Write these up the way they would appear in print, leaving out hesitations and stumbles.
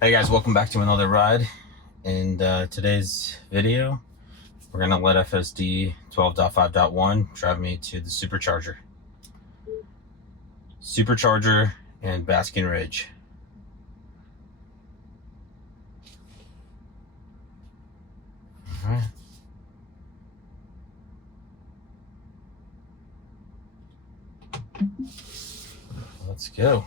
Hey guys, welcome back to another ride. In today's video, we're going to let FSD 12.5.1 drive me to the Supercharger. Supercharger and Basking Ridge. All right. Let's go.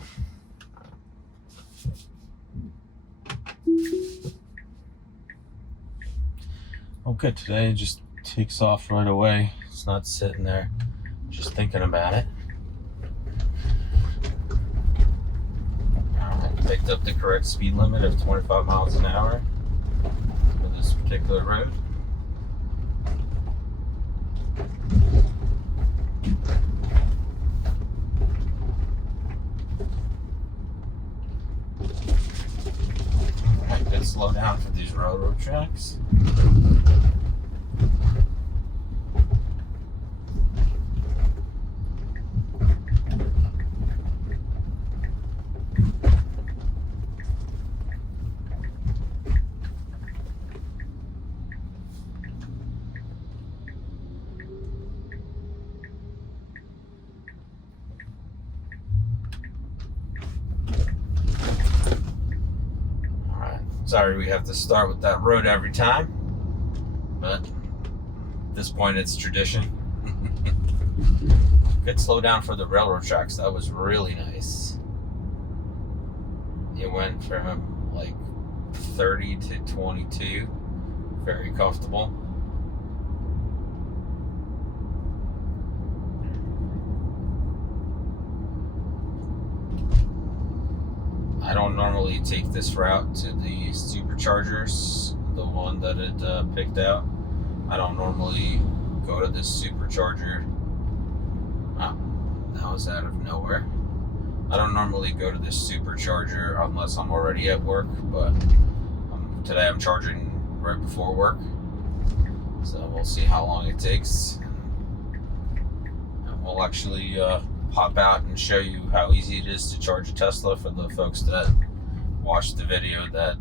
Okay, today just takes off right away. It's not sitting there just thinking about it. I picked up the correct speed limit of 25 miles an hour for this particular road. Alright, good slow down for these railroad tracks. Sorry we have to start with that road every time, but at this point it's tradition. Good slow down for the railroad tracks. That was really nice. It went from like 30 to 22. Very comfortable. I don't normally take this route to the Superchargers, the one that it picked out. I don't normally go to this Supercharger. Oh, that was out of nowhere. I don't normally go to this Supercharger unless I'm already at work, but today I'm charging right before work. So we'll see how long it takes. And we'll actually pop out and show you how easy it is to charge a Tesla for the folks that watched the video that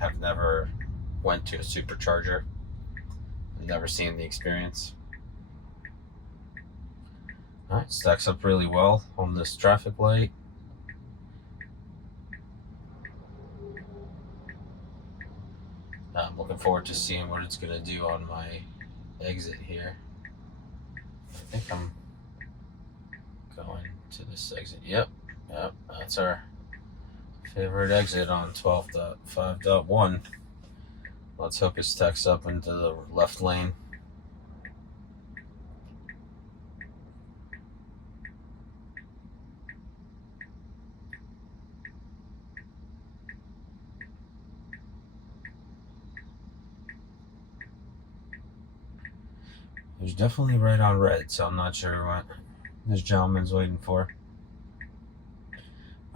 have never went to a Supercharger and never seen the experience. Alright, stacks up really well on this traffic light. I'm looking forward to seeing what it's going to do on my exit here. I think I'm going to this exit. Yep, that's our favorite exit on 12.5.1. Let's hope it stacks up into the left lane. It was definitely right on red, so I'm not sure what this gentleman's waiting for.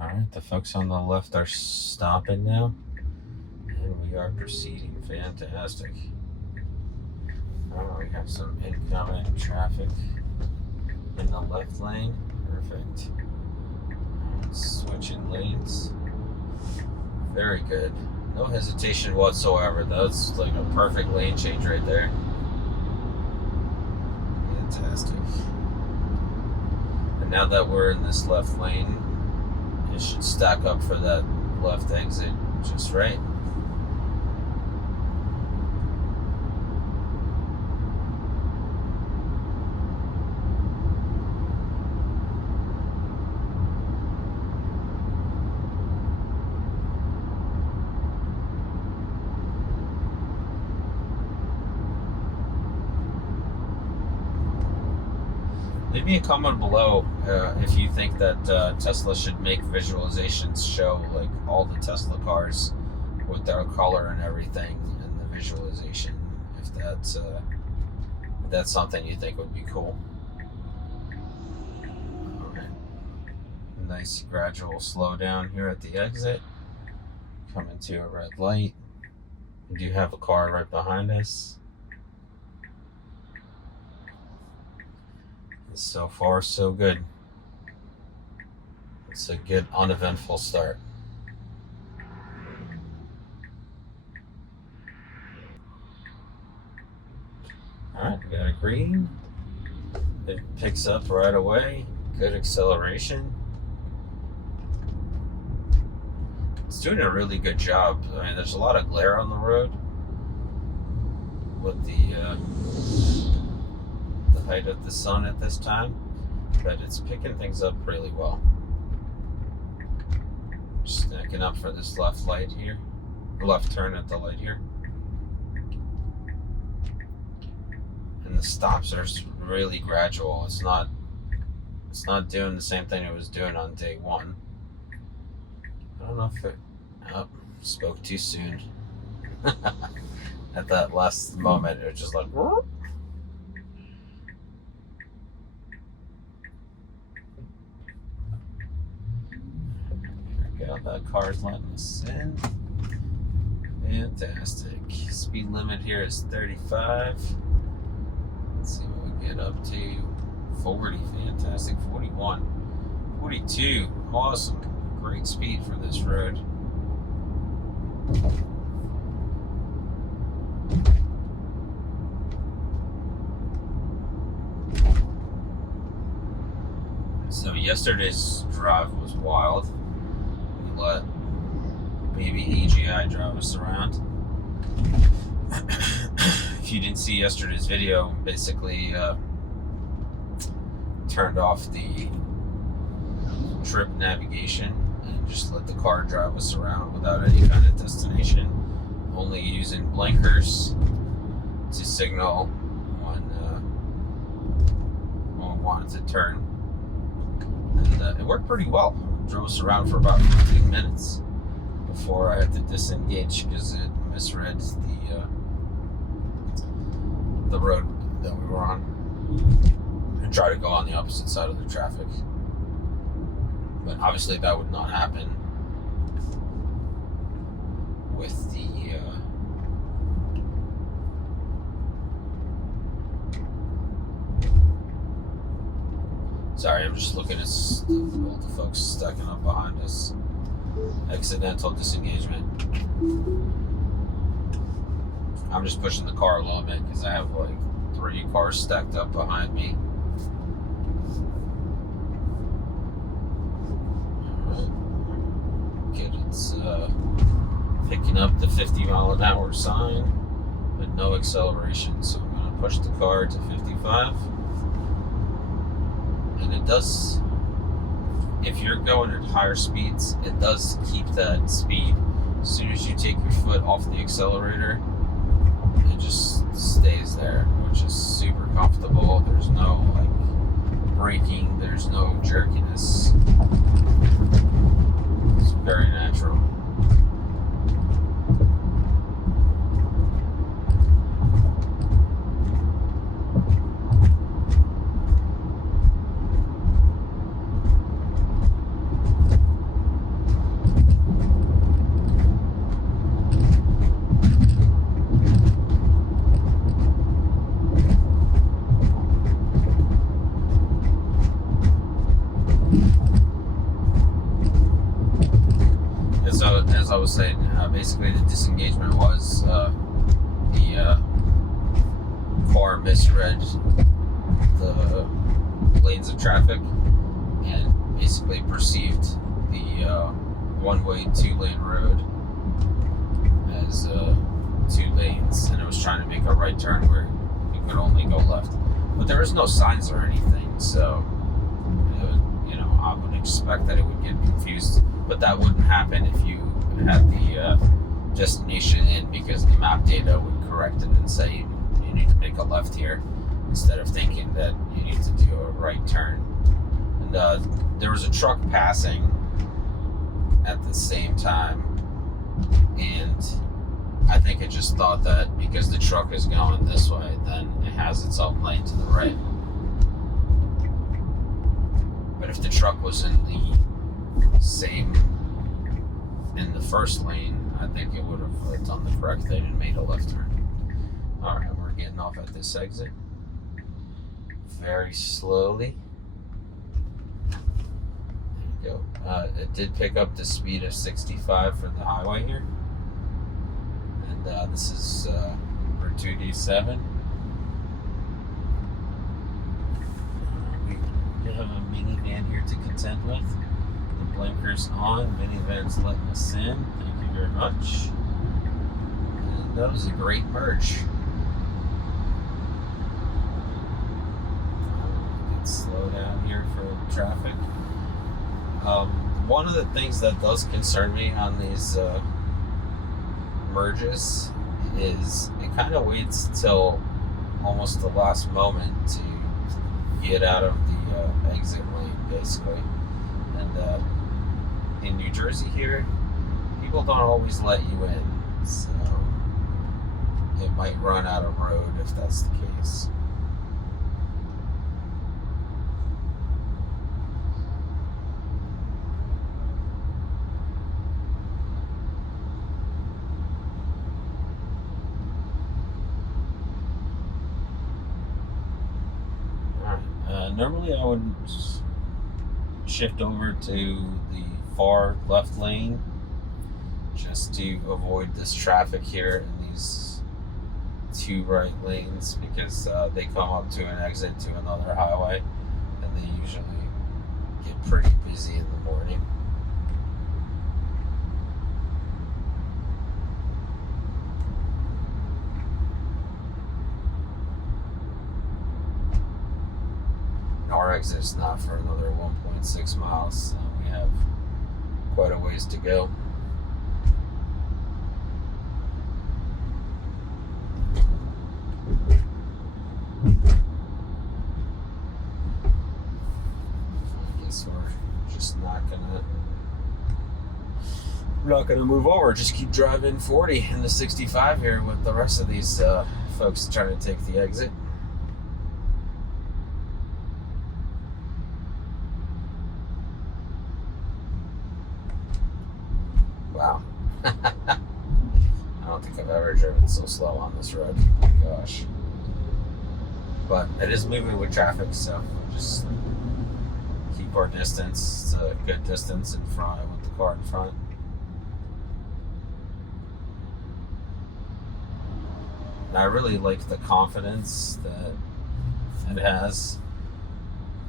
Alright, the folks on the left are stopping now, and we are proceeding. Fantastic. Oh, we have some incoming traffic in the left lane. Perfect. Right, switching lanes. Very good. No hesitation whatsoever. That's like a perfect lane change right there. Fantastic. And now that we're in this left lane, it should stack up for that left exit just right. Leave me a comment below if you think that Tesla should make visualizations show like all the Tesla cars with their color and everything and the visualization. If that's something you think would be cool. All right. Nice gradual slowdown here at the exit. Coming to a red light. We do have a car right behind us. So far, so good. It's a good, uneventful start. Alright, we got a green. It picks up right away. Good acceleration. It's doing a really good job. I mean, there's a lot of glare on the road with the height of the sun at this time, but it's picking things up really well. Stacking up for this left light here, left turn at the light here. And the stops are really gradual. It's not doing the same thing it was doing on day one. I don't know if it spoke too soon. At that last moment, it was just like, whoop. There we go. That car's letting us in. Fantastic. Speed limit here is 35. Let's see what we get up to. 40. Fantastic. 41. 42. Awesome. Great speed for this road. So yesterday's drive was wild. We let baby AGI drive us around. If you didn't see yesterday's video, basically turned off the trip navigation and just let the car drive us around without any kind of destination, only using blinkers to signal when we wanted to turn. And it worked pretty well. Drove us around for about 15 minutes before I had to disengage because it misread the road that we were on and try to go on the opposite side of the traffic. But obviously that would not happen with the sorry, I'm just looking at all the folks stacking up behind us. Accidental disengagement. I'm just pushing the car a little bit because I have like 3 cars stacked up behind me. Alright. Good, it's picking up the 50-mile-an-hour sign, but no acceleration. So I'm going to push the car to 55. And it does, if you're going at higher speeds, it does keep that speed. As soon as you take your foot off the accelerator, it just stays there, which is super comfortable. There's no like braking, there's no jerkiness. It's very natural. As I was saying, basically the disengagement was the car misread the lanes of traffic and basically perceived the one-way 2-lane road as 2 lanes, and it was trying to make a right turn where you could only go left. But there was no signs or anything, so I would expect that it would get confused. But that wouldn't happen if you had the destination in, because the map data would correct it and say you need to make a left here instead of thinking that you need to do a right turn. And there was a truck passing at the same time, and I think it just thought that because the truck is going this way, then it has its own lane to the right. But if the truck was in the first lane, I think it would have done the correct thing and made a left turn. Alright, we're getting off at this exit very slowly. There you go. It did pick up the speed of 65 for the highway here. And this is Route 2D7. We have a minivan here to contend with. The blinkers on, minivan's letting us in. Thank you very much. And that was a great merge. Slow down here for traffic. One of the things that does concern me on these merges is it kind of waits till almost the last moment to get out of the exit lane, basically. And in New Jersey here, people don't always let you in, so it might run out of road if that's the case. Normally I would shift over to the far left lane just to avoid this traffic here in these two right lanes, because they come up to an exit to another highway and they usually get pretty busy in the morning. Our exit is not for another 1.6 miles, so we have quite a ways to go. I guess we're just not gonna move over. Just keep driving 40 in the 65 here with the rest of these folks trying to take the exit. Wow. I don't think I've ever driven so slow on this road. Gosh. But it is moving with traffic, so just keep our distance. It's a good distance in front with the car in front. And I really like the confidence that it has.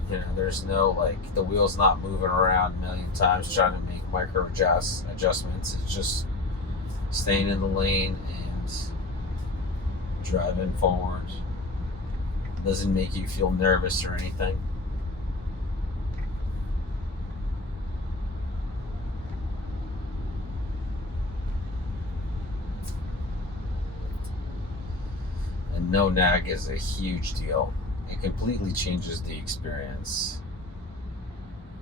You know, there's no, like, the wheel's not moving around a million times trying to make micro adjustments. It's just staying in the lane and driving forward. It doesn't make you feel nervous or anything. And no nag is a huge deal. It completely changes the experience.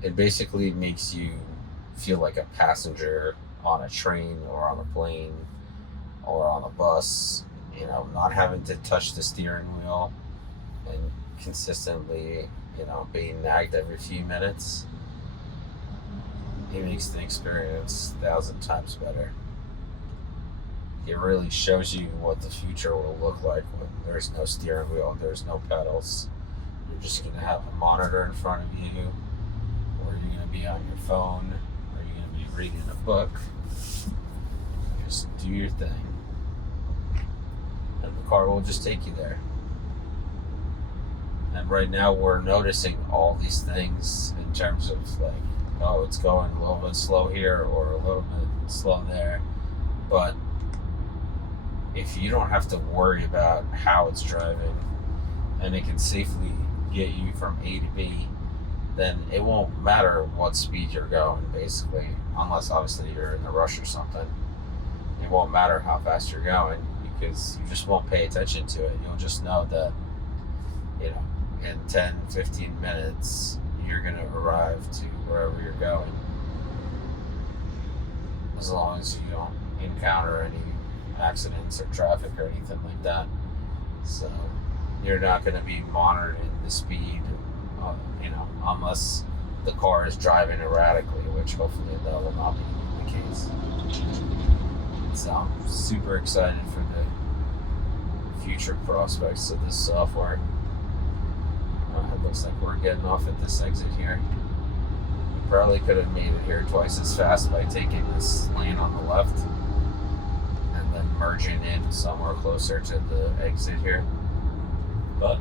It basically makes you feel like a passenger on a train or on a plane or on a bus, you know, not having to touch the steering wheel and consistently, you know, being nagged every few minutes. It makes the experience 1,000 times better. It really shows you what the future will look like when there's no steering wheel, there's no pedals. You're just going to have a monitor in front of you, or you're going to be on your phone, or you're going to be reading a book. Just do your thing. And the car will just take you there. And right now we're noticing all these things in terms of, like, oh, it's going a little bit slow here or a little bit slow there. But if you don't have to worry about how it's driving and it can safely get you from A to B, then it won't matter what speed you're going, basically, unless obviously you're in a rush or something. It won't matter how fast you're going because you just won't pay attention to it. You'll just know that, you know, in 10, 15 minutes, you're going to arrive to wherever you're going. As long as you don't encounter any accidents or traffic or anything like that. So you're not going to be monitoring the speed, you know, unless the car is driving erratically, which hopefully that will not be the case. So I'm super excited for the future prospects of this software. It looks like we're getting off at this exit here. We probably could have made it here twice as fast by taking this lane on the left and then merging in somewhere closer to the exit here. But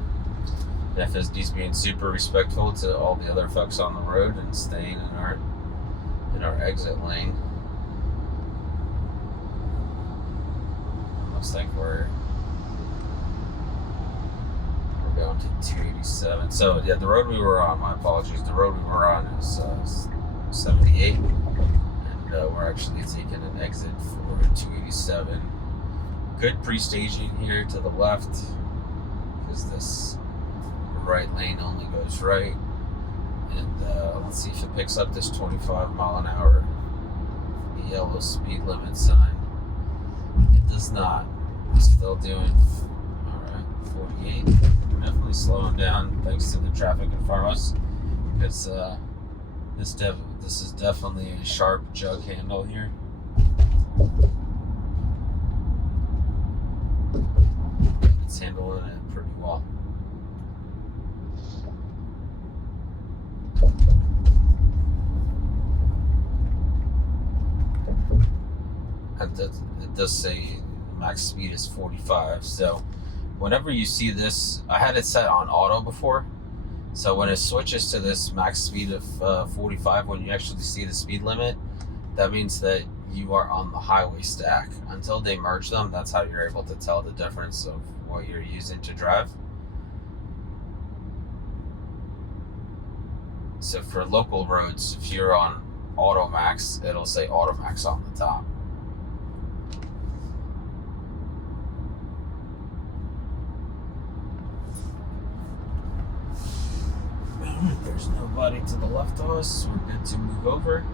FSD's being super respectful to all the other folks on the road and staying in our exit lane. Looks like we're going to 287. So yeah, the road we were on, my apologies, the road we were on is 78, and we're actually taking an exit for 287. Good pre-staging here to the left, because this right lane only goes right. And let's see if it picks up this 25 mile an hour yellow speed limit sign. It does not. It's still doing alright, 48. We're definitely slowing down thanks to the traffic in front of us, because this is definitely a sharp jug handle here. It's handling it pretty well. It does say max speed is 45, so whenever you see this, I had it set on auto before, so when it switches to this max speed of 45, when you actually see the speed limit, that means that you are on the highway stack. Until they merge them, that's how you're able to tell the difference of what you're using to drive. So for local roads, if you're on auto max, it'll say auto max on the top. There's nobody to the left of us. We're good to move over.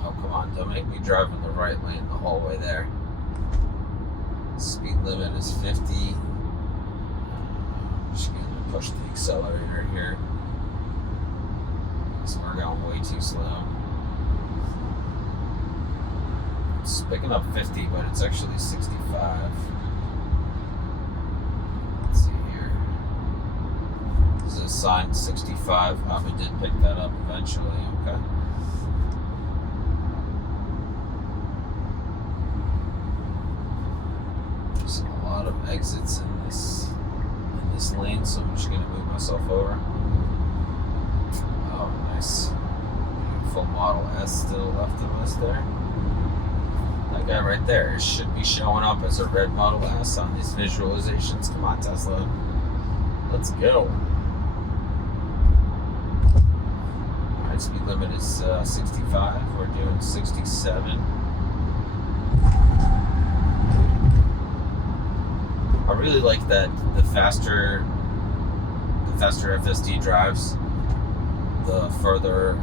Oh, come on. Don't make me drive in the right lane the whole way there. Speed limit is 50. I'm just going to push the accelerator here. So we're going way too slow. It's picking up 50, but it's actually 65. Signed 65. Probably did pick that up eventually. Okay. There's a lot of exits in this lane, so I'm just gonna move myself over. Oh, nice. Beautiful Model S to the left of us there. That guy right there should be showing up as a red Model S on these visualizations. Come on, Tesla. Let's go. Speed limit is 65. We're doing 67. I really like that the faster FSD drives, the further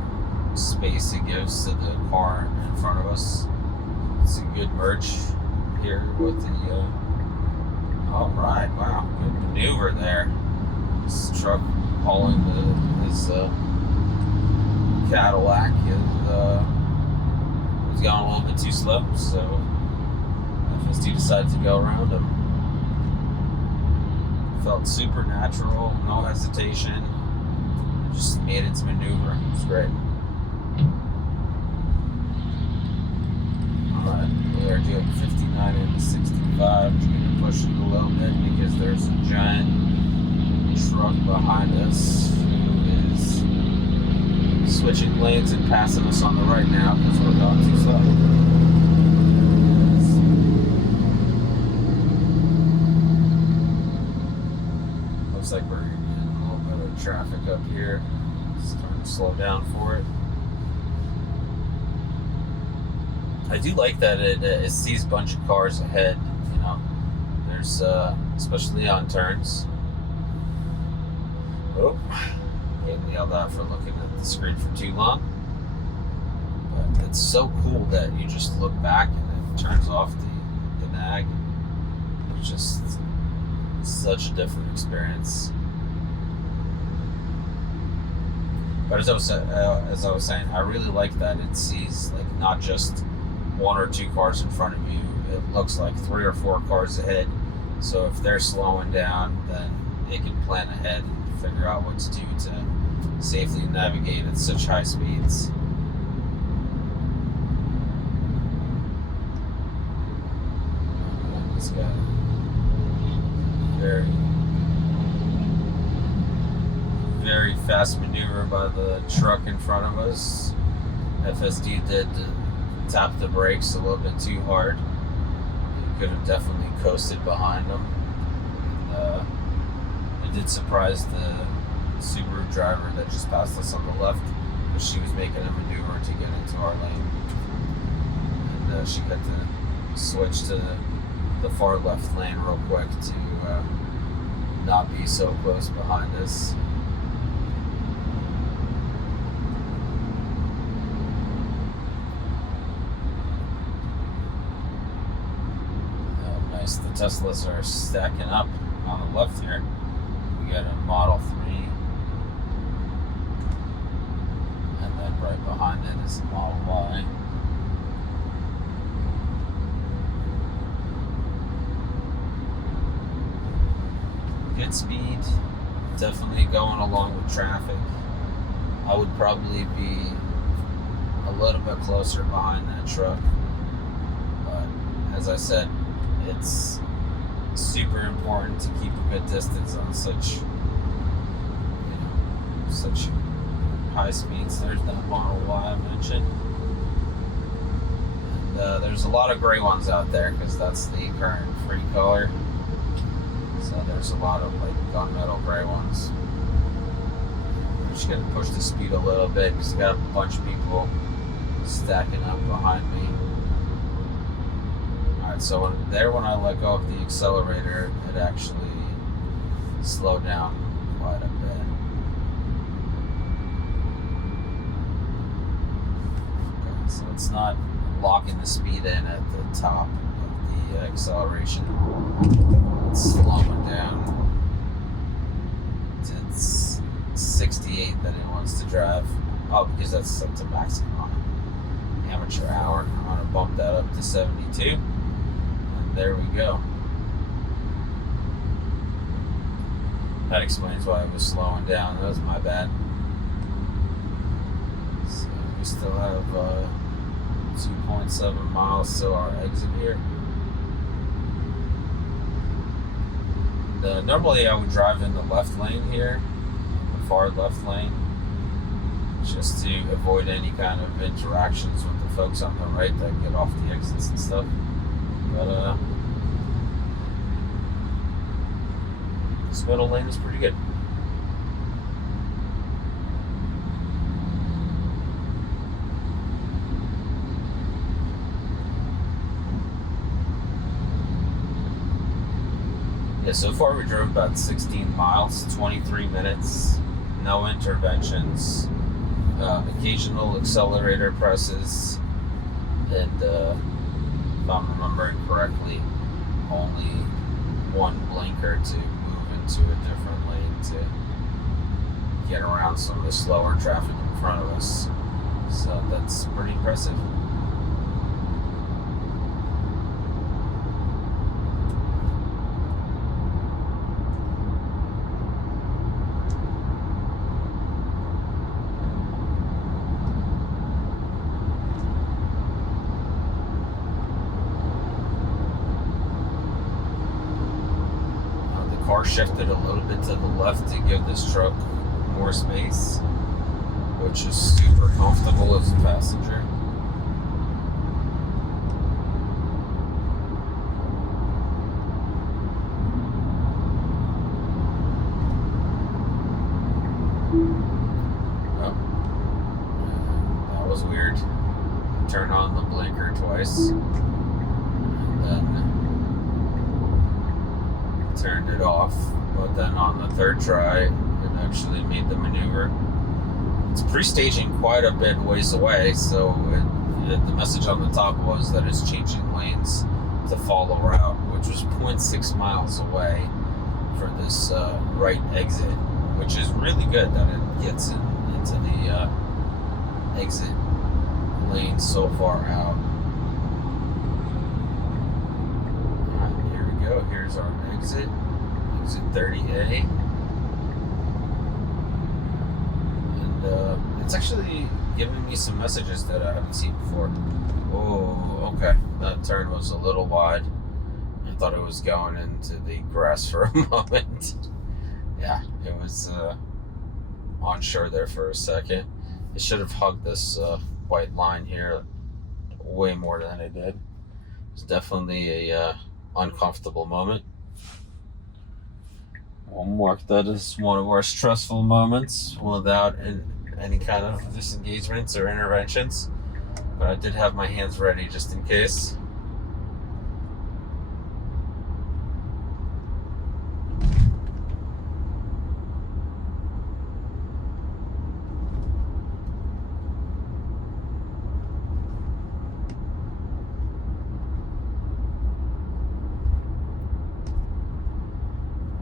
space it gives to the car in front of us. It's a good merge here with the. All right, wow, good maneuver there. This truck hauling his. Cadillac was going a little bit too slow, so FSD decided to go around him. Felt super natural, no hesitation, just made its maneuver. It was great. Alright, we are doing 59 into 65. Just going to push it a little bit because there's a giant truck behind us who is switching lanes and passing us on the right now because we're going too slow. Looks like we're getting a little bit of traffic up here. Starting to slow down for it. I do like that it sees a bunch of cars ahead. You know, there's especially on turns. Oh. Getting yelled at for looking at the screen for too long. But it's so cool that you just look back and it turns off the nag. It's just such a different experience. But as I was saying, I really like that it sees like not just one or two cars in front of you. It looks like 3 or 4 cars ahead. So if they're slowing down, then it can plan ahead and figure out what to do to safely navigate at such high speeds. This guy by the truck in front of us. FSD did tap the brakes a little bit too hard. He could have definitely coasted behind them. It did surprise the Subaru driver that just passed us on the left, but she was making a maneuver to get into our lane. And she had to switch to the far left lane real quick to not be so close behind us. Nice, the Teslas are stacking up on the left here. We got a Model 3, and then right behind it is the Model Y. Good speed, definitely going along with traffic. I would probably be a little bit closer behind that truck, but as I said, it's super important to keep a good distance on such high speeds. There's that Model Y I mentioned, and there's a lot of gray ones out there because that's the current free color. So there's a lot of like gunmetal gray ones. I'm just gonna push the speed a little bit because I got a bunch of people stacking up behind me. Alright, so when I let go of the accelerator, it actually slowed down quite a bit. Okay, so it's not locking the speed in at the top of the acceleration. It's slowing down. It's 68 that it wants to drive. Oh, because that's set to maximum amateur hour. I'm gonna bump that up to 72. And there we go. That explains why it was slowing down. That was my bad. So we still have 2.7 miles till our exit here. Normally I would drive in the left lane here, the far left lane, just to avoid any kind of interactions with the folks on the right that get off the exits and stuff. But this middle lane is pretty good. Yeah, so far we drove about 16 miles, 23 minutes, no interventions, occasional accelerator presses, and if I'm remembering correctly, only one blinker to move into a different lane to get around some of the slower traffic in front of us. So that's pretty impressive. Car shifted a little bit to the left to give this truck more space, which is super comfortable as a passenger. Oh, that was weird. Turn on the blinker twice, and then turned it off, but then on the third try it actually made the maneuver. It's pre-staging quite a bit ways away, so the message on the top was that it's changing lanes to follow route, which was 0.6 miles away for this right exit, which is really good that it gets into the exit lane so far out. Alright, here we go. Here's our exit 30A. And it's actually giving me some messages that I haven't seen before. Oh, okay. That turn was a little wide. I thought it was going into the grass for a moment. Yeah, it was unsure there for a second. It should have hugged this white line here way more than it did. It's definitely a uncomfortable moment. We'll mark that as one of our stressful moments without any kind of disengagements or interventions. But I did have my hands ready just in case.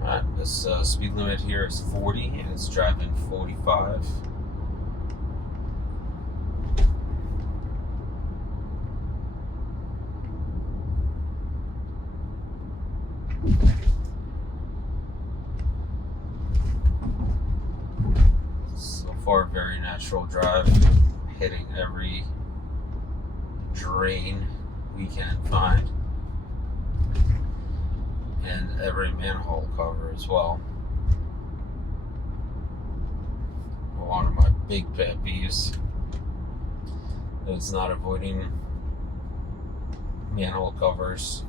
Alright, this speed limit here is 40 and it's driving 45. So far, very natural drive, hitting every drain we can find and every manhole cover as well. One of my big pet peeves is not avoiding manhole covers,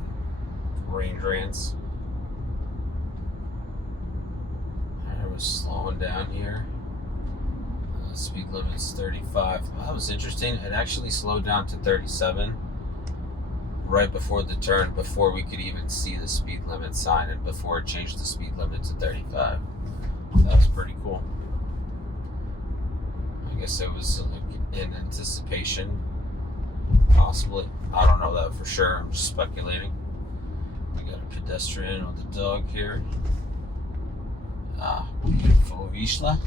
rain drains. I was slowing down here. Speed limit's 35. Well, that was interesting. It actually slowed down to 37 right before the turn, before we could even see the speed limit sign, and before it changed the speed limit to 35. That was pretty cool. I guess it was in anticipation, possibly. I don't know that for sure. I'm just speculating. We got a pedestrian with a dog here. Beautiful Vishla.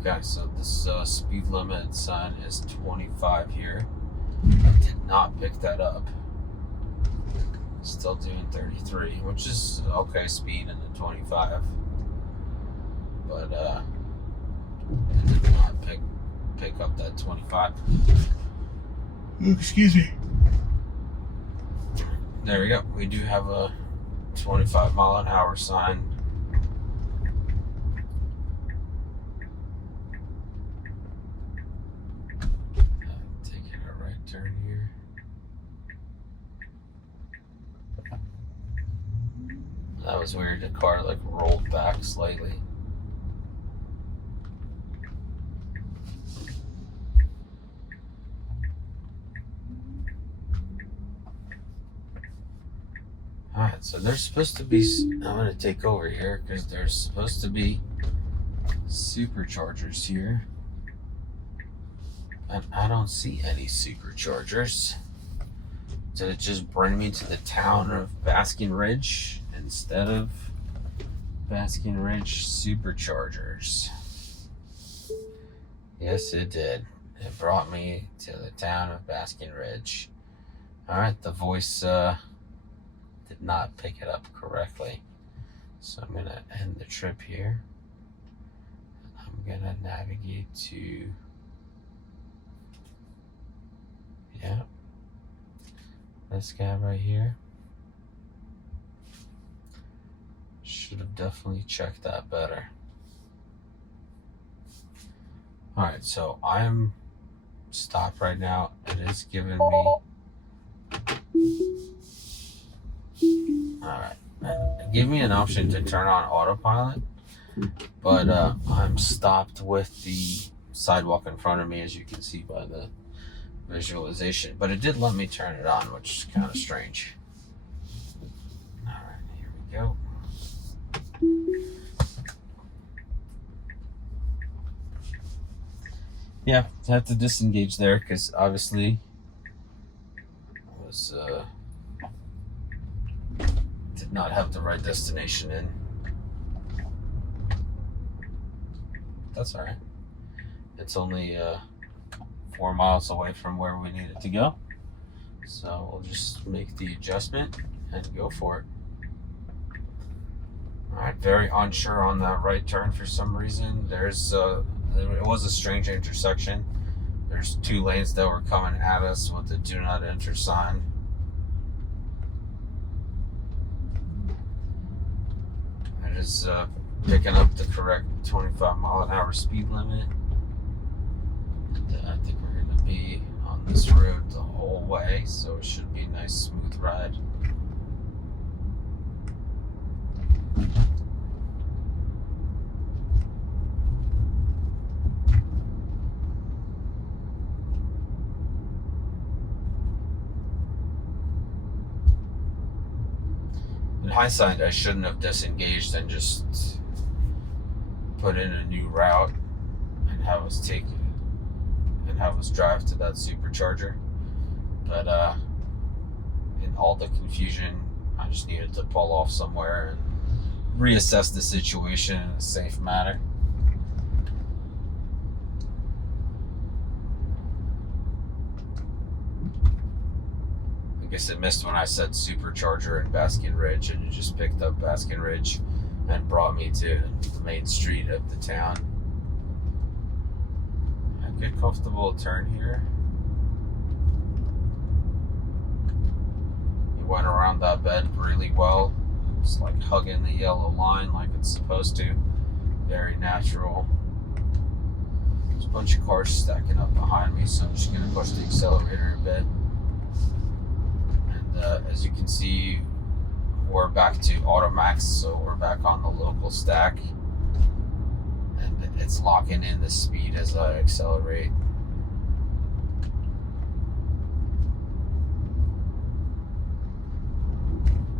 Okay, so this speed limit sign is 25 here. I did not pick that up. Still doing 33, which is okay speed in the 25. But I did not pick up that 25. Excuse me. There we go. We do have a 25 mile an hour sign. Taking a right turn here. That was weird. The car like rolled back slightly. Alright, so there's supposed to be, I'm going to take over here because there's supposed to be Superchargers here. And I don't see any Superchargers. Did it just bring me to the town of Basking Ridge instead of Basking Ridge Superchargers? Yes, it did. It brought me to the town of Basking Ridge. Alright, the voice did not pick it up correctly. So I'm going to end the trip here. I'm going to navigate to, yeah, this guy right here. Should have definitely checked that better. Alright, so I'm stopped right now. It is giving me, alright, it gave me an option to turn on autopilot, but I'm stopped with the sidewalk in front of me, as you can see by the visualization, but it did let me turn it on, which is kind of strange. Alright, here we go. Yeah, I have to disengage there because obviously I was did not have the right destination in. That's all right. It's only 4 miles away from where we needed to go, so we'll just make the adjustment and go for it. All right, very unsure on that right turn for some reason. There's it was a strange intersection. There There's 2 lanes that were coming at us with the do not enter sign. I just picking up the correct 25-mile-an-hour speed limit. And, I think we're going to be on this road the whole way, so it should be a nice smooth ride. In hindsight, I shouldn't have disengaged and just put in a new route and have us drive to that supercharger. But in all the confusion, I just needed to pull off somewhere and reassess the situation in a safe manner. I guess it missed when I said Supercharger in Baskin Ridge, and it just picked up Baskin Ridge and brought me to the main street of the town. A good comfortable turn here. It went around that bend really well. It's like hugging the yellow line like it's supposed to. Very natural. There's a bunch of cars stacking up behind me, so I'm just going to push the accelerator a bit. As you can see, we're back to AutoMax, so we're back on the local stack, and it's locking in the speed as I accelerate.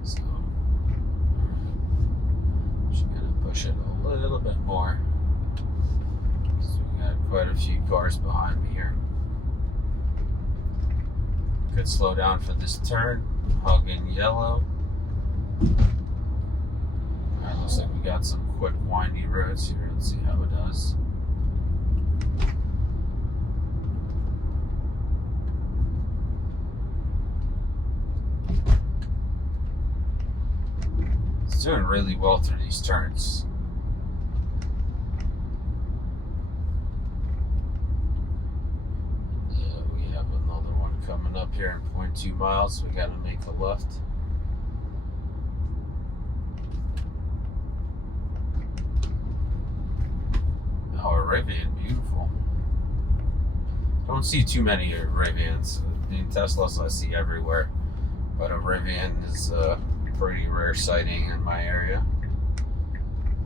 So, just gonna push it a little bit more. So we got quite a few cars behind me here. Good slow down for this turn. Hugging yellow. Alright, looks like we got some quick windy roads here. Let's see how it does. It's doing really well through these turns. Coming up here in 0.2 miles, we gotta make a left. Oh, a Rivian, beautiful. Don't see too many Rivians. I mean, Teslas I see everywhere, but a Rivian is a pretty rare sighting in my area.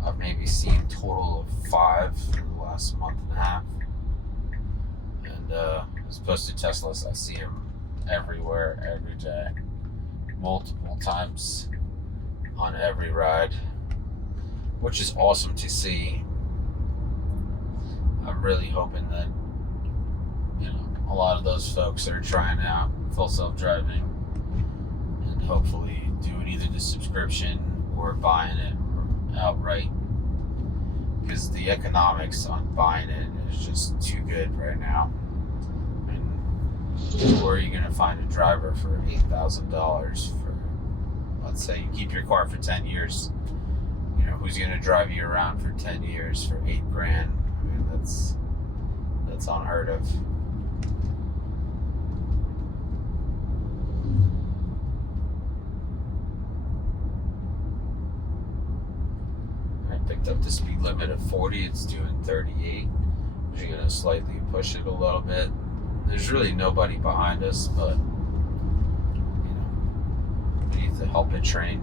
I've maybe seen a total of 5 in the last month and a half. And as opposed to Teslas, I see them everywhere, every day, multiple times on every ride, which is awesome to see. I'm really hoping that, you know, a lot of those folks that are trying out full self-driving and hopefully doing either the subscription or buying it outright, because the economics on buying it is just too good right now. Where are you going to find a driver for $8,000 for, let's say you keep your car for 10 years, you know, who's going to drive you around for 10 years for $8,000? I mean, that's unheard of. I picked up the speed limit of 40, it's doing 38. I'm just going to slightly push it a little bit. There's really nobody behind us, but, you know, we need to help it train.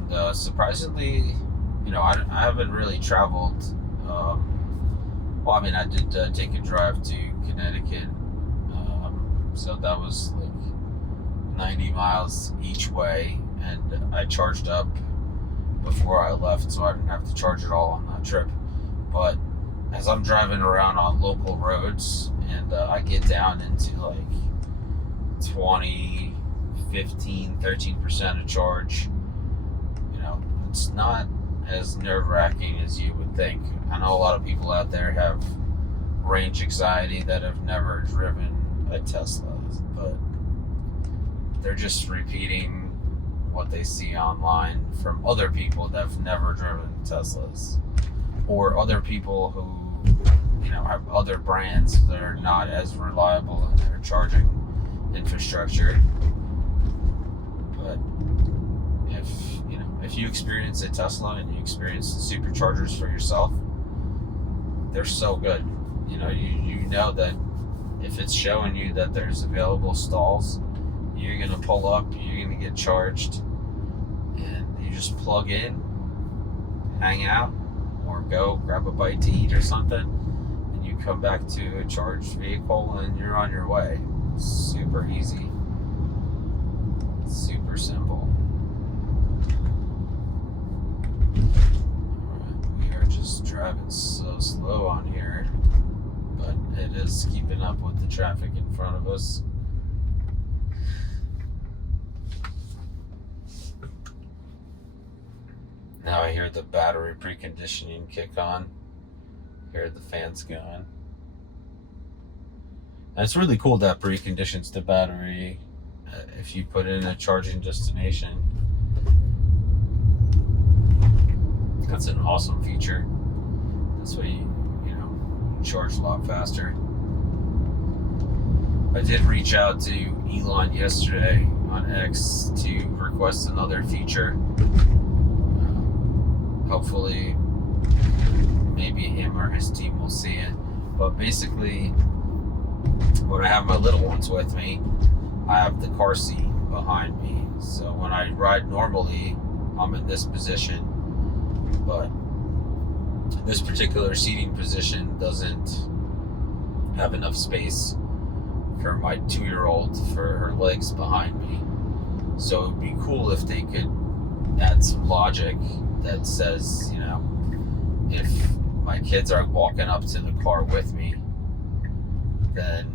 And surprisingly, you know, I haven't really traveled. Well, I mean, I did take a drive to Connecticut, so that was like 90 miles each way, and I charged up before I left, so I didn't have to charge it all on that trip. But as I'm driving around on local roads, and I get down into like 20, 15, 13% of charge, you know, it's not as nerve-wracking as you would think. I know a lot of people out there have range anxiety that have never driven a Tesla, but they're just repeating what they see online from other people that have never driven Teslas, or other people who, you know, have other brands that are not as reliable in their charging infrastructure. But if you experience a Tesla and you experience the Superchargers for yourself, they're so good. You know that if it's showing you that there's available stalls, you're gonna pull up, you're gonna get charged, and you just plug in, hang out, or go grab a bite to eat or something, and you come back to a charged vehicle and you're on your way. Super easy, super simple. Alright, we are just driving so slow on here, but it is keeping up with the traffic in front of us. Now I hear the battery preconditioning kick on. Hear the fans going. And it's really cool that preconditions the battery if you put it in a charging destination. That's an awesome feature. This way you charge a lot faster. I did reach out to Elon yesterday on X to request another feature. Hopefully, maybe him or his team will see it. But basically, when I have my little ones with me, I have the car seat behind me. So when I ride normally, I'm in this position. But this particular seating position doesn't have enough space for my 2-year-old for her legs behind me. So it would be cool if they could add some logic that says, if my kids are walking up to the car with me, then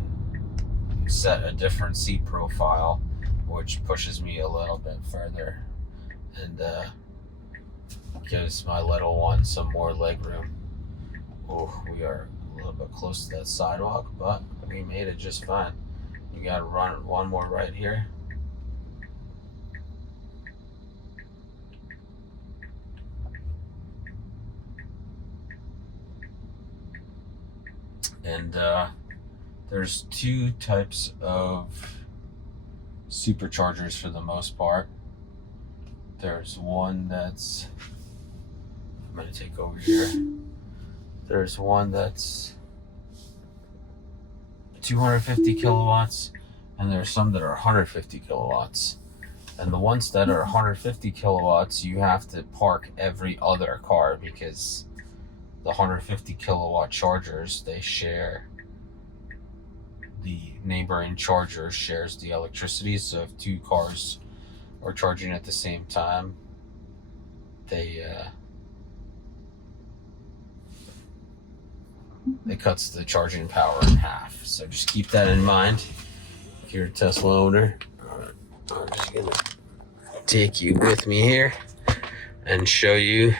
set a different seat profile, which pushes me a little bit further and gives my little one some more leg room. Oh, we are a little bit close to that sidewalk, but we made it just fine. You gotta run one more right here. And there's 2 types of Superchargers for the most part. There's one that's, I'm going to take over here. There's one that's 250 kilowatts, and there's some that are 150 kilowatts. And the ones that are 150 kilowatts, you have to park every other car, because the 150 kilowatt chargers, they share, the neighboring charger shares the electricity. So if 2 cars are charging at the same time, it cuts the charging power in half. So just keep that in mind if you're a Tesla owner. I'm just gonna take you with me here and show you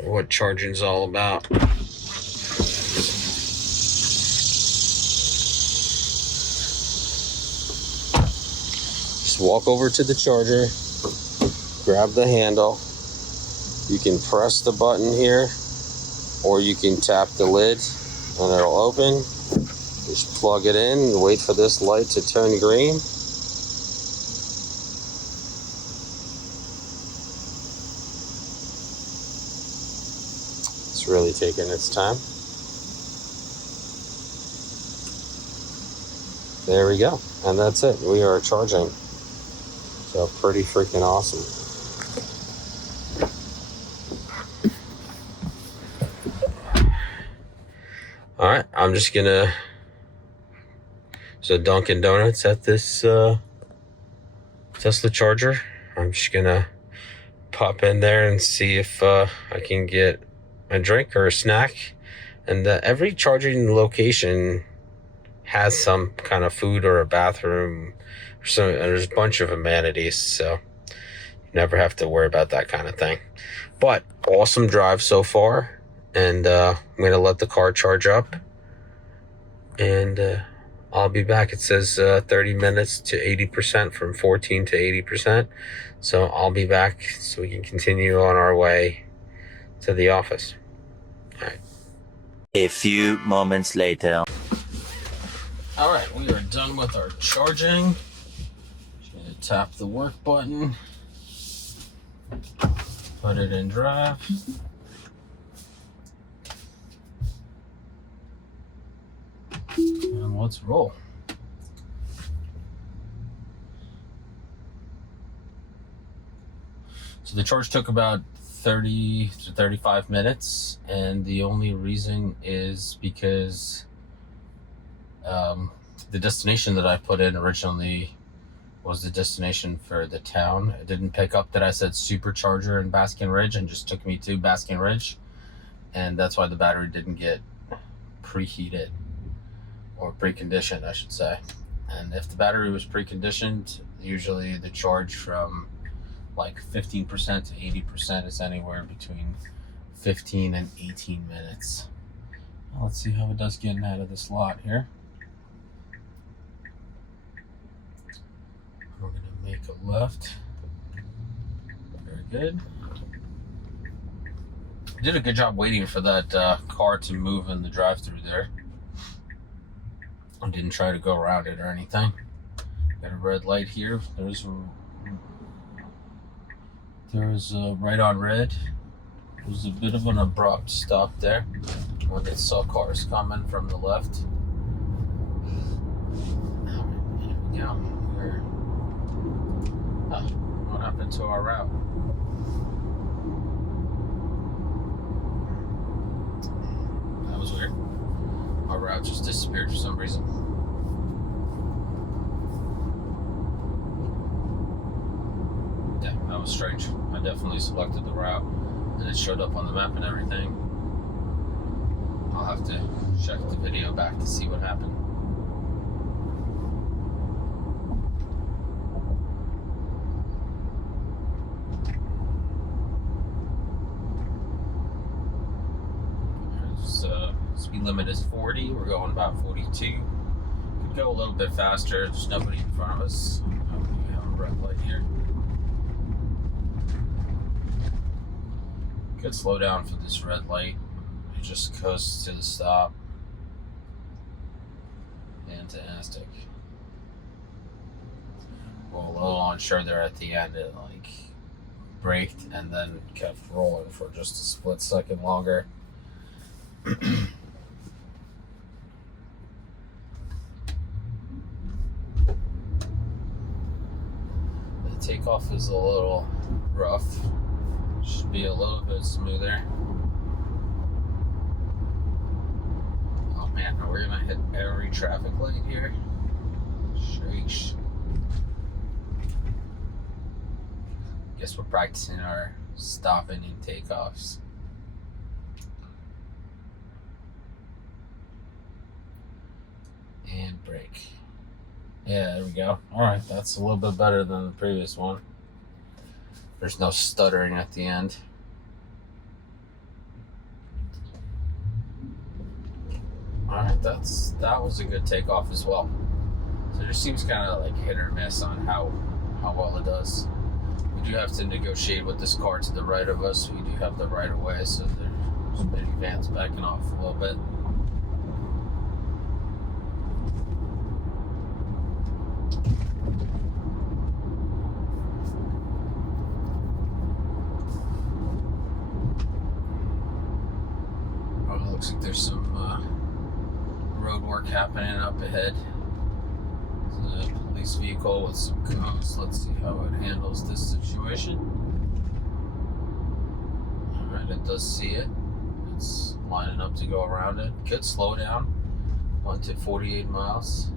what charging's all about. Just walk over to the charger, grab the handle. You can press the button here, or you can tap the lid and it'll open. Just plug it in and wait for this light to turn green. It's really taking its time. There we go. And that's it. We are charging. So pretty freaking awesome. All right, I'm just gonna, so Dunkin' Donuts at this Tesla charger. I'm just gonna pop in there and see if I can get a drink or a snack. And every charging location has some kind of food or a bathroom. So there's a bunch of amenities, so you never have to worry about that kind of thing. But awesome drive so far, and I'm gonna let the car charge up and I'll be back. It says 30 minutes to 80% from 14 to 80%. So I'll be back so we can continue on our way to the office. All right. A few moments later. All right, we are done with our charging. Just gonna tap the work button, put it in drive. And let's roll. So the charge took about 30 to 35 minutes, and the only reason is because the destination that I put in originally was the destination for the town. It didn't pick up that I said Supercharger in Baskin Ridge and just took me to Baskin Ridge, and that's why the battery didn't get preheated, or preconditioned, I should say. And if the battery was preconditioned, usually the charge from like 15% to 80% is anywhere between 15 and 18 minutes. Well, let's see how it does getting out of this lot here. We're gonna make a left. Very good. Did a good job waiting for that car to move in the drive-through there. I didn't try to go around it or anything. Got a red light here. There's right on red. It was a bit of an abrupt stop there when they saw cars coming from the left. Here we go. What happened to our route? That was weird. Our route just disappeared for some reason. Yeah, that was strange. I definitely selected the route and it showed up on the map and everything. I'll have to check the video back to see what happened. Speed limit is 40. We're going about 42. Could go a little bit faster. There's nobody in front of us. We have a red light here. Could slow down for this red light. It just goes to the stop. Fantastic. Well, a little unsure there at the end. It like braked and then kept rolling for just a split second longer. The takeoff is a little rough. Should be a little bit smoother. Oh man, are we gonna hit every traffic light here? Sheesh. Guess we're practicing our stopping and takeoffs. And brake. Yeah, there we go. Alright, that's a little bit better than the previous one. There's no stuttering at the end. Alright, that was a good takeoff as well. So it just seems kind of like hit or miss on how well it does. We do have to negotiate with this car to the right of us. We do have the right of way, so there's maybe vans backing off a little bit. Looks like there's some road work happening up ahead. It's a police vehicle with some cones. Let's see how it handles this situation. Alright, it does see it. It's lining up to go around it. Could slow down. Went to 48 miles.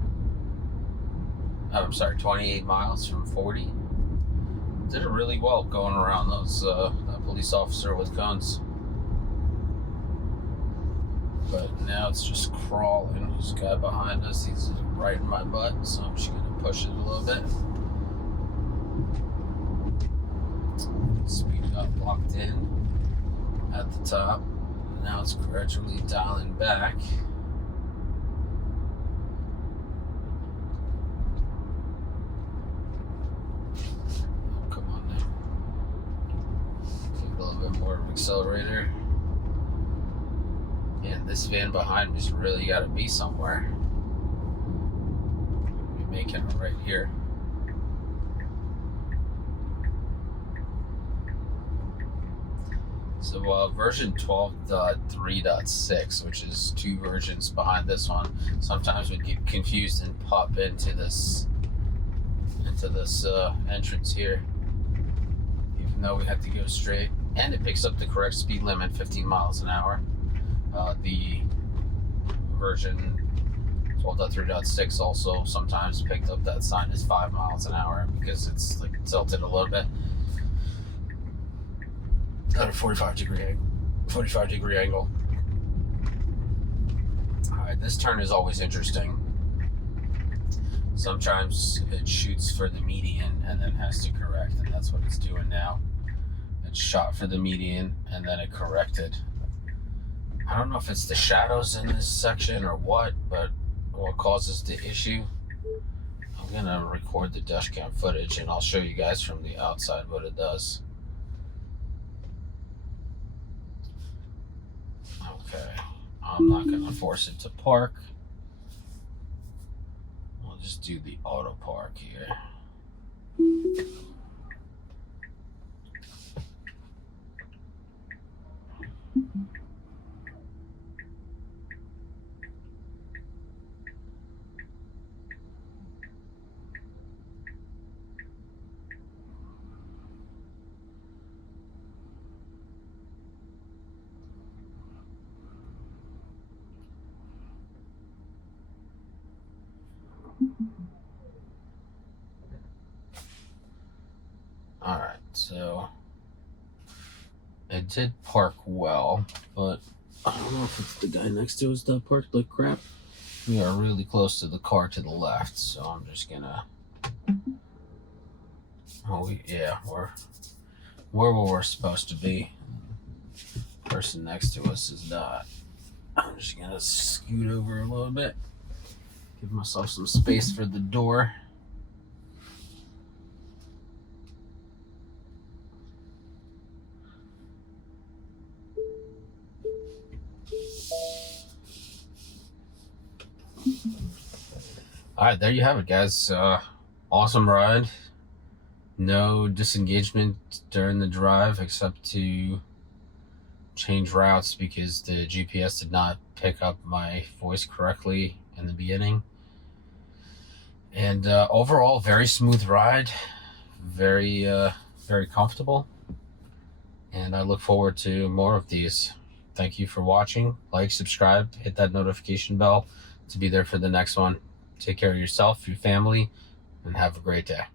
Oh, I'm sorry, 28 miles from 40. Did it really well going around those that police officer with cones. But now it's just crawling. There's a guy behind us. He's right in my butt, so I'm just going to push it a little bit. Speed got locked in at the top. Now it's gradually dialing back. of accelerator. And this van behind me's really got to be somewhere. We're making it right here. So version 12.3.6, which is 2 versions behind this one, sometimes we get confused and pop into this entrance here, even though we have to go straight. And it picks up the correct speed limit, 15 miles an hour. The version 12.3.6 also sometimes picked up that sign as 5 miles an hour because it's like tilted a little bit at a 45 degree angle. Alright, this turn is always interesting. Sometimes it shoots for the median and then has to correct, and that's what it's doing now. It shot for the median and then it corrected. I don't know if it's the shadows in this section or what causes the issue. I'm gonna record the dash cam footage and I'll show you guys from the outside what it does. Okay, I'm not gonna force it to park. We'll just do the AutoPark here. Alright, so it did park well, but I don't know if it's the guy next to us that parked like crap. We are really close to the car to the left, so I'm just gonna... we're where we're supposed to be. The person next to us is not. I'm just gonna scoot over a little bit, give myself some space for the door. All right, there you have it, guys. Awesome ride. No disengagement during the drive except to change routes because the GPS did not pick up my voice correctly in the beginning. And overall, very smooth ride. Very comfortable. And I look forward to more of these. Thank you for watching. Like, subscribe, hit that notification bell to be there for the next one. Take care of yourself, your family, and have a great day.